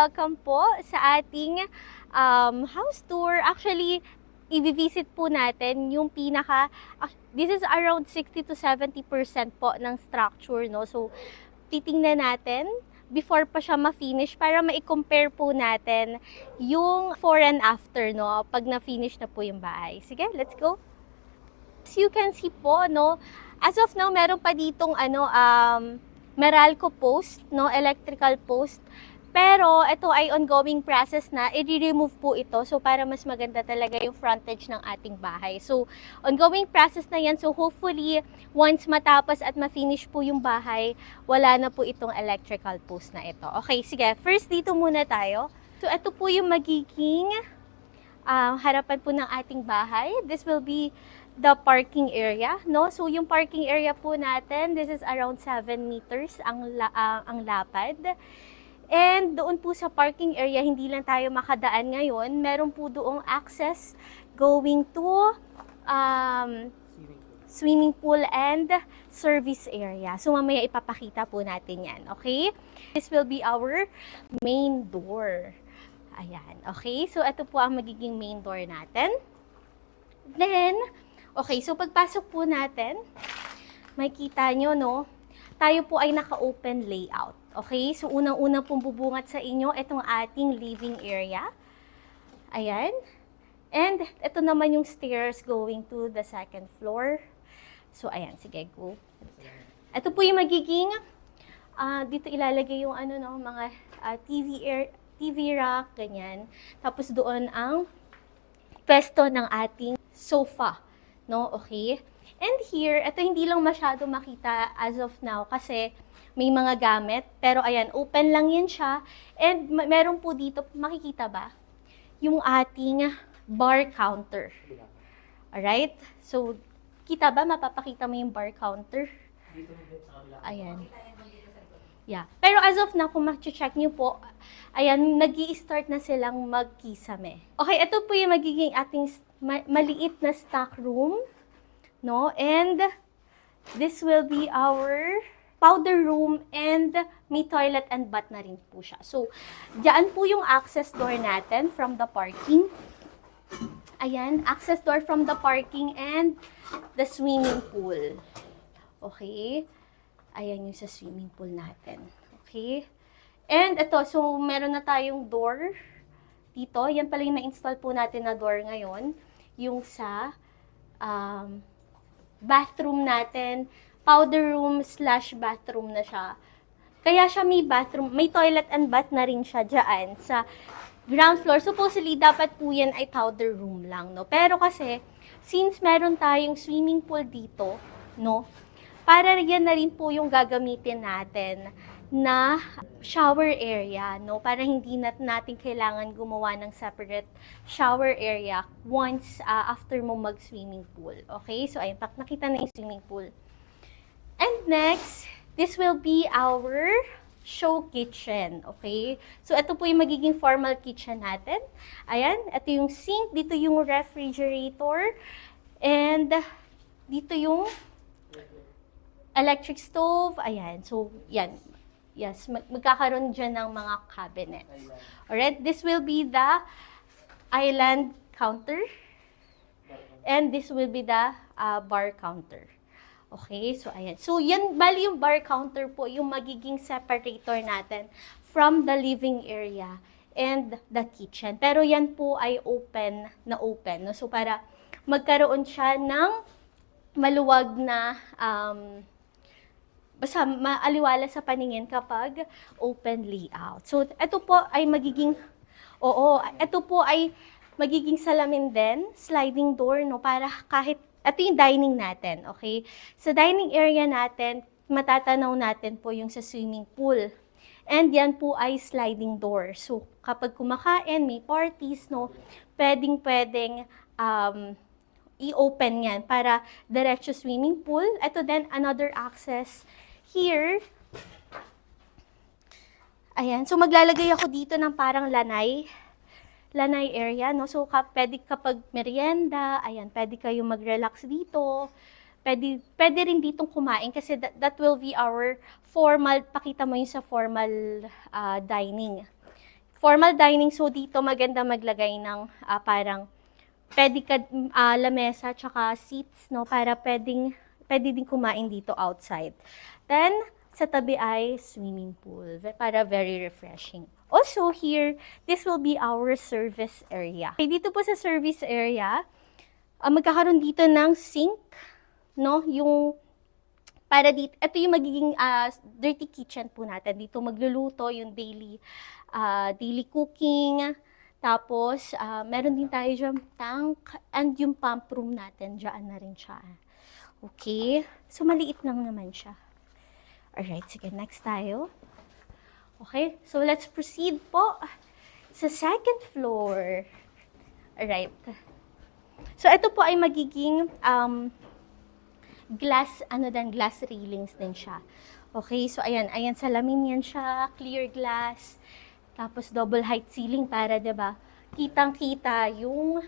welcome po sa ating house tour. Actually, i-visit po natin yung this is around 60 to 70% po ng structure, no? So, titingnan natin before pa siya ma-finish para ma-compare po natin yung before and after, no? Pag na-finish na po yung bahay. Sige, let's go. As you can see po, no? As of now, meron pa ditong Meralco post, no? Electrical post. Pero ito ay ongoing process na, i-remove po ito. So, para mas maganda talaga yung frontage ng ating bahay. So, ongoing process na yan. So, hopefully, once matapos at ma-finish po yung bahay, wala na po itong electrical post na ito. Okay, sige. First, dito muna tayo. So, ito po yung magiging harapan po ng ating bahay. This will be the parking area, no? So, yung parking area po natin, this is around 7 meters ang lapad. And doon po sa parking area, hindi lang tayo makadaan ngayon. Meron po doong access going to swimming pool and service area. So mamaya ipapakita po natin yan, okay? This will be our main door. Ayan, okay? So ito po ang magiging main door natin. Then, okay, so pagpasok po natin, makikita nyo, no? Tayo po ay naka-open layout. Okay, so unang-unang pong bubungat sa inyo itong ating living area. Ayan. And ito naman yung stairs going to the second floor. So ayan, sige, go. Ito po yung magiging, dito ilalagay yung mga TV rack, ganyan. Tapos doon ang pwesto ng ating sofa, no? Okay. And here, ito hindi lang masyado makita as of now kasi may mga gamit, pero ayan, open lang yan siya. And meron po dito, makikita ba? Yung ating bar counter. Alright? So, kita ba? Mapapakita mo yung bar counter? Ayan. Yeah. Pero as of now, kung mag-check nyo po, ayan, nag-i-start na silang magkisame. Okay, ito po yung magiging ating maliit na stock room. No? And this will be our powder room and may toilet and bath na rin po siya. So, diyan po yung access door natin from the parking. Ayan, access door from the parking and the swimming pool. Okay? Ayan yung sa swimming pool natin. Okay? And ito, so meron na tayong door dito. Yan pala yung na-install po natin na door ngayon. Yung sa bathroom natin. Powder room / bathroom na siya. Kaya siya may bathroom, may toilet and bath na rin siya dyan sa ground floor. Supposedly, dapat po yan ay powder room lang, no? Pero kasi, since meron tayong swimming pool dito, no? Para yan na rin po yung gagamitin natin na shower area, no? Para hindi natin kailangan gumawa ng separate shower area once after mo mag-swimming pool. Okay? So, ayun, nakita na yung swimming pool. And next, this will be our show kitchen, okay? So, ito po yung magiging formal kitchen natin. Ayan, ito yung sink, dito yung refrigerator, and dito yung electric stove. Ayan, so, yan. Yes, magkakaroon dyan ng mga cabinets. Alright, this will be the island counter, and this will be the bar counter. Okay, so ayan. So yan, bali yung bar counter po, yung magiging separator natin from the living area and the kitchen. Pero yan po ay open. No? So para magkaroon siya ng maluwag na, basta maaliwala sa paningin kapag open layout. So ito po ay magiging, ito po ay magiging salamin din, sliding door, no? Para kahit ito yung dining natin, okay? Sa dining area natin, matatanaw natin po yung sa swimming pool. And yan po ay sliding door. So, kapag kumakain, may parties, no, pwedeng i-open yan para diretso swimming pool. Ito din, another access here. Ayan, so maglalagay ako dito ng parang lanay area, no? So, pwede kapag merienda, ayan, pwede kayo mag-relax dito. Pwede rin ditong kumain kasi that will be our formal, pakita mo yung sa formal dining. formal dining. So, dito maganda maglagay ng parang lamesa tsaka seats, no? Para pwede din kumain dito outside. Then, sa tabi ay swimming pool para very refreshing. Also here, this will be our service area. Okay, dito po sa service area, magkakaroon dito ng sink, no? Yung para dito, ito yung magiging dirty kitchen po natin. Dito magluluto yung daily cooking. Tapos, meron din tayo dyan tank and yung pump room natin, dyan na rin siya. Okay? So, maliit lang naman siya. Alright, sige, next tayo. Okay, so let's proceed po sa second floor. Alright. So, ito po ay magiging glass railings din siya. Okay, so ayan, salamin yan siya, clear glass. Tapos double height ceiling para, 'di ba? Kitang-kita yung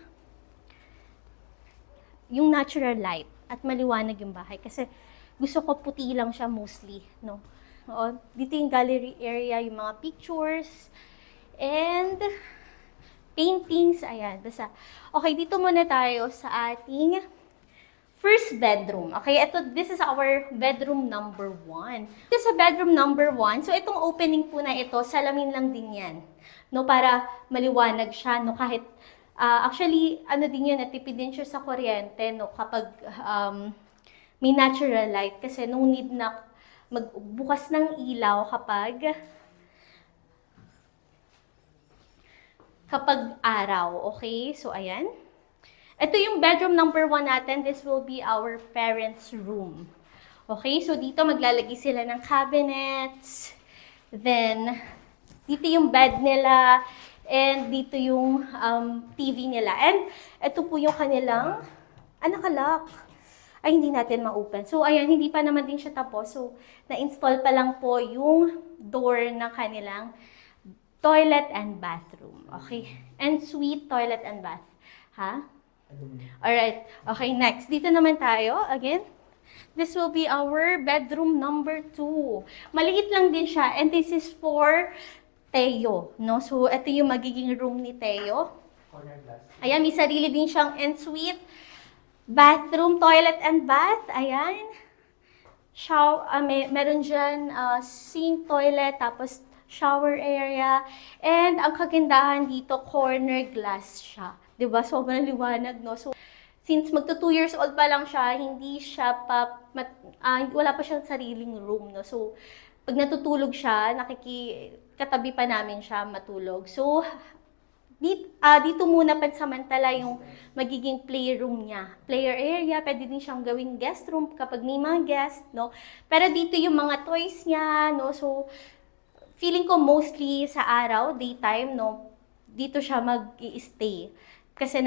natural light at maliwanag yung bahay kasi gusto ko puti lang siya mostly, no? Oo, dito yung gallery area, yung mga pictures and paintings, ayan. Basta okay, dito muna tayo sa ating first bedroom. Okay, this is our bedroom number 1. Ito sa bedroom number 1, so itong opening po na ito, salamin lang din yan. No, para maliwanag siya, no, kahit, actually, din yan, natipid din siya sa kuryente, no, kapag may natural light, kasi no need na magbukas ng ilaw kapag araw, okay? So, ayan. Ito yung bedroom number 1 natin. This will be our parents' room. Okay, so dito maglalagay sila ng cabinets. Then, dito yung bed nila. And dito yung TV nila. And ito po yung kanilang, nakalock. Ay, hindi natin ma-open. So, ayan, hindi pa naman din siya tapos. So, na-install pa lang po yung door ng kanilang toilet and bathroom. Okay, and suite, toilet and bath. Ha? Alright, okay, next. Dito naman tayo, again. This will be our bedroom number 2. Maliit lang din siya, and this is for Teo, no? So, ito yung magiging room ni Teo. Ayan, may sarili din siyang ensuite, bathroom, toilet, and bath. Ayan. Meron dyan sink, toilet, tapos shower area. And ang kagandahan dito, corner glass siya. Diba? Sobrang liwanag, no? So, since magto 2 years old pa lang siya, hindi siya wala pa siyang sariling room, no? So, pag natutulog siya, katabi pa namin siya matulog. So, dito muna pansamantala yung magiging playroom niya. Player area, pwede din siyang gawing guest room kapag may mga guest, no? Pero dito yung mga toys niya, no? So, feeling ko mostly sa araw, daytime, no? Dito siya mag-i-stay. Kasi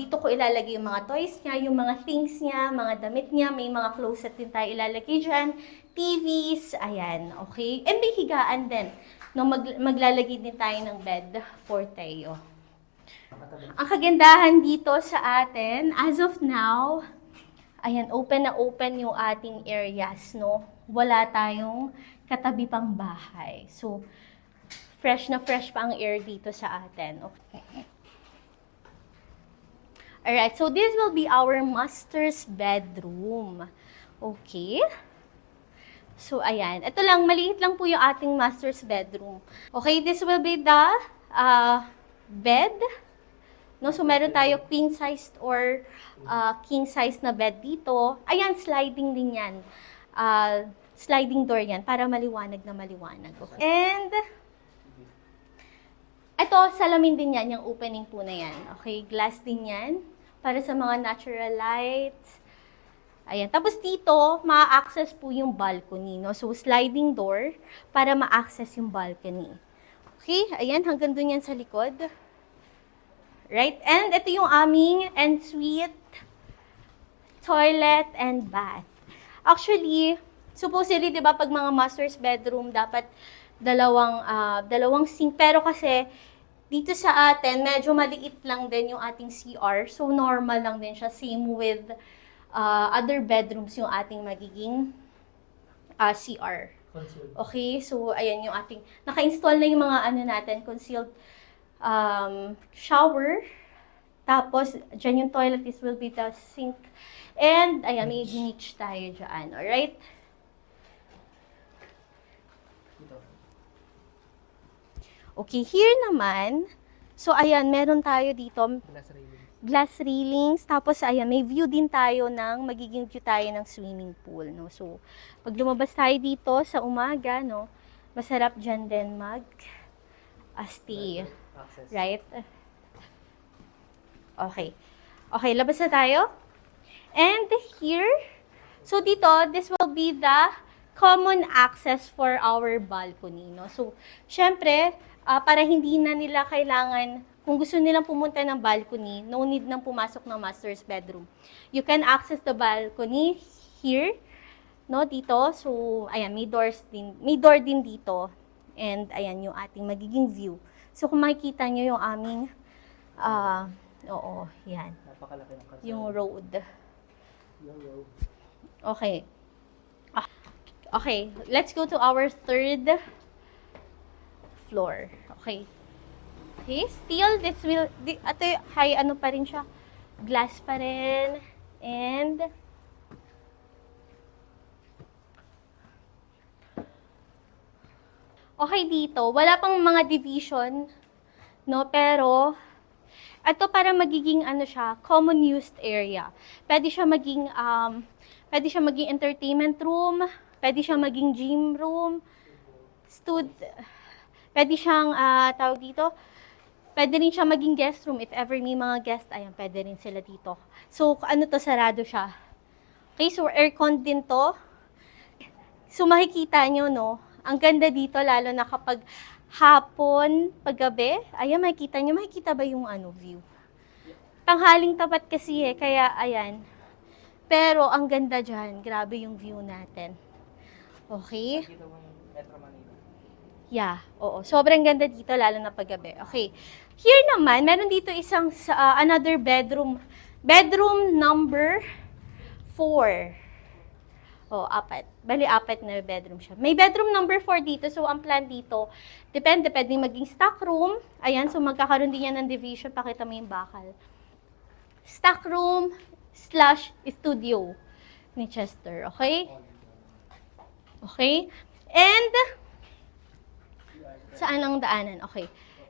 dito ko ilalagay yung mga toys niya, yung mga things niya, mga damit niya, may mga closet din tayo ilalagay dyan, TVs, ayan, okay? And may higaan din, no, maglalagay din tayo ng bed for Teo. Ang kagandahan dito sa atin, as of now, ayan, open na open yung ating areas, no? Wala tayong katabi pang bahay. So, fresh na fresh pa ang air dito sa atin, okay? Alright, so this will be our master's bedroom. Okay? So, ayan. Ito lang, maliit lang po yung ating master's bedroom. Okay, this will be the bed. No, so, meron tayo queen size or king size na bed dito. Ayan, sliding din yan. Sliding door yan para maliwanag na maliwanag. Okay. And, ito, salamin din yan, yung opening po na yan. Okay, glass din yan. Para sa mga natural lights. Ayan. Tapos dito, ma-access po yung balcony, no? So, sliding door para ma-access yung balcony. Okay? Ayan, hanggang dun yan sa likod. Right? And ito yung aming ensuite, toilet, and bath. Actually, supposedly, di ba, pag mga master's bedroom, dapat dalawang sink. Pero kasi, dito sa atin, medyo maliit lang din yung ating CR. So, normal lang din siya. Same with other bedrooms yung ating magiging CR. Okay, so ayan yung ating, naka-install na yung mga ano natin, concealed shower. Tapos, dyan yung toilet, this will be the sink. And, ayan, may niche tayo dyan. Alright? Okay, here naman, so ayan, meron tayo dito, glass railings. Tapos, ayan, may view din tayo magiging view tayo ng swimming pool, no? So, pag lumabas tayo dito sa umaga, no, masarap dyan din stay. Right? Okay. Okay, labas na tayo. And here, so dito, this will be the common access for our balcony, no? So, syempre, para hindi na nila kailangan, kung gusto nilang pumunta ng balcony, no need nang pumasok ng master's bedroom. You can access the balcony here, no, dito. So, ayan, may door din dito. And ayan yung ating magiging view. So, kung makikita nyo yung aming, oo, yan. Napakalaki ng kalsada. Yung road. Yung road. Okay. Okay, let's go to our third floor. Okay. Okay, still this will, ito high ano pa rin siya, glass pa rin. And okay dito, wala pang mga division, no, pero ito para magiging ano siya, common used area. Pwede siya maging entertainment room, pwede siya maging gym room, pwede siyang tawag dito, pwede rin siya maging guest room if ever may mga guest, ayan, pwede rin sila dito. So ano to, sarado siya. Okay, so aircon din to. So makikita nyo, no, ang ganda dito lalo na kapag hapon, paggabi, ayan, makikita ba yung view? Tanghaling tapat kasi kaya ayan. Pero ang ganda dyan, grabe yung view natin. Okay? Nakikita mo yung Metro Manila. Yeah, oo. Sobrang ganda dito, lalo na paggabi. Okay. Here naman, meron dito isang another bedroom. Bedroom number 4. Oh, 4. Bali, 4 na bedroom siya. May bedroom number 4 dito. So, ang plan dito, pwedeng maging stock room. Ayan, so magkakaroon din yan ng division. Pakita mo yung bakal. Stock room / studio ni Chester. Okay? Okay? And, saan ang daanan? Okay.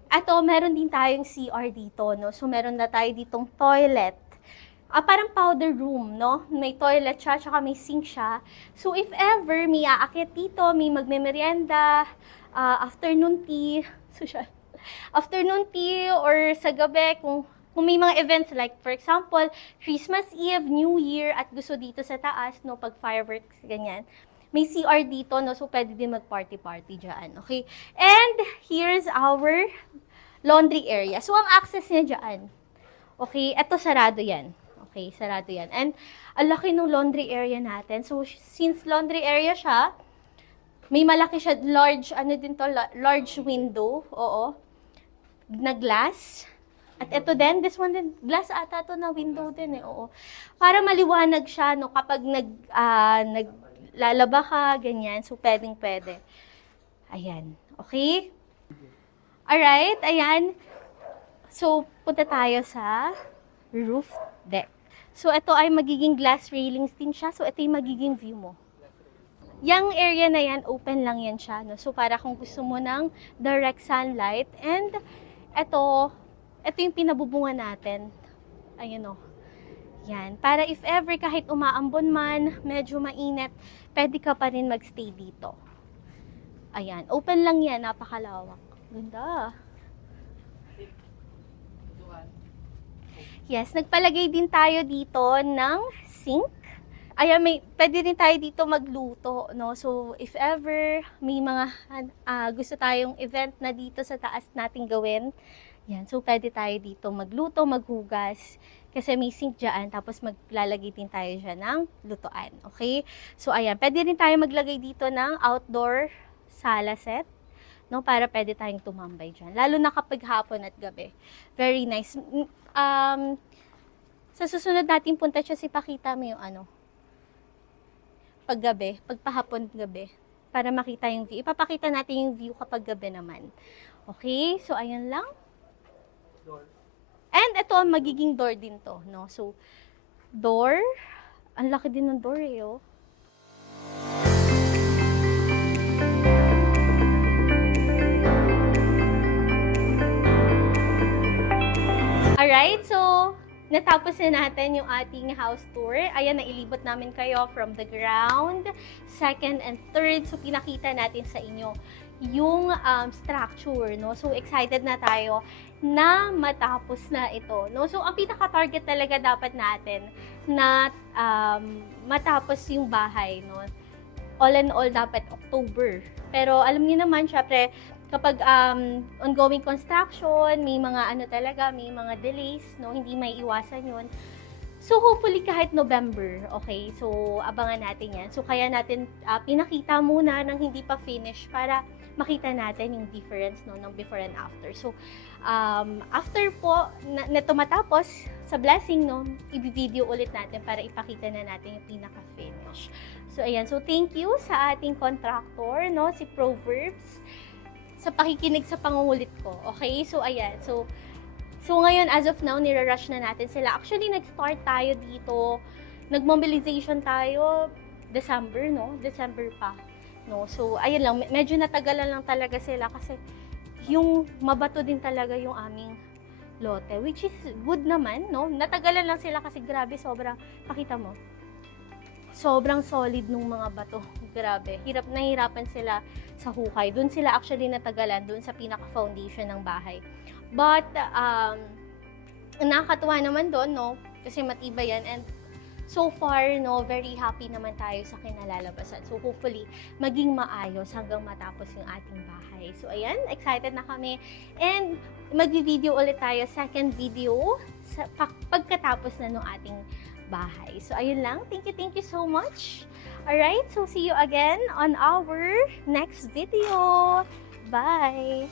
Ato, meron din tayong CR dito, no? So, meron na tayo ditong toilet. Parang powder room, no? May toilet siya, tsaka may sink siya. So, if ever may aakyat dito, may magme-merienda, afternoon tea, afternoon tea, or sa gabi, kung may mga events like, for example, Christmas Eve, New Year, at gusto dito sa taas, no? Pag fireworks, ganyan. May CR dito, no? So, pwede din mag-party-party dyan, okay? And, here's our laundry area. So, ang access niya dyan, okay, eto sarado yan. Okay, sarado yan. And, ang laki ng laundry area natin. So, since laundry area siya, may malaki siya, large window, oo, na glass. At ito din, this one din, glass ata to na window din oo. Para maliwanag siya, no, kapag naglalaba ka, ganyan. So, pwede. Ayan, okay? Alright, ayan. So, punta tayo sa roof deck. So, ito ay magiging glass railings din siya. So, ito yung magiging view mo. Yung area na yan, open lang yan siya. No? So, para kung gusto mo ng direct sunlight. And, ito yung pinabubunga natin. Ayun o. Yan. Para if ever, kahit umaambon man, medyo mainit, pwede ka pa rin magstay dito. Ayan. Open lang yan. Napakalawak. Ganda. Yes, nagpalagay din tayo dito ng sink. Ayan, pwede rin tayo dito magluto, no? So, if ever may mga gusto tayong event na dito sa taas nating gawin, yan, so pwede tayo dito magluto, maghugas, kasi may sink dyan, tapos maglalagay din tayo dyan ng lutuan, okay? So, ayan, pwede rin tayo maglagay dito ng outdoor sala set, no? Para pwede tayong tumambay dyan, lalo na kapag hapon at gabi. Very nice. Sa susunod natin punta siya, ipakita mo yung paggabi, pagpahapon gabi, para makita yung view. Ipapakita natin yung view kapag gabi naman. Okay? So, ayun lang. Door. And ito, magiging door din to, no? So, door. Ang laki din ng door eh, oh. Alright, so natapos na natin yung ating house tour. Ayan, nailibot namin kayo from the ground, second and third. So, pinakita natin sa inyo yung structure, no? So, excited na tayo na matapos na ito, no? So, ang pinaka-target talaga dapat natin na matapos yung bahay, no? All in all, dapat October. Pero, alam niyo naman, syempre, kapag ongoing construction, may mga may mga delays, no? Hindi may iwasan yun. So, hopefully kahit November, okay? So, abangan natin yan. So, kaya natin pinakita muna ng hindi pa finish para makita natin yung difference, no, ng before and after. So, after po na tumatapos sa blessing, no, i-video ulit natin para ipakita na natin yung pinaka-finish. So, ayan. So, thank you sa ating contractor, no, si Proverbs, sa pakikinig sa pangungulit ko. Okay? So, ayan. So ngayon, as of now, nirarush na natin sila. Actually, nag-start tayo dito. Nag-mobilization tayo December, no? December pa. No? So, ayun lang. Medyo natagalan lang talaga sila kasi yung mabato din talaga yung aming lote. Which is good naman, no? Natagalan lang sila kasi grabe, sobrang, pakita mo. Sobrang solid nung mga bato. Grabe. Hirap na hirapan sila sa hukay. Doon sila actually natagalan, doon sa pinaka-foundation ng bahay. But, nakakatuwa naman doon, no? Kasi matibay yan. And so far, no, very happy naman tayo sa kinalalabasan. So, hopefully, maging maayos hanggang matapos yung ating bahay. So, ayan, excited na kami. And, mag-video ulit tayo, second video, sa pagkatapos na nung ating bahay. So, ayun lang. Thank you so much. Alright, so see you again on our next video. Bye!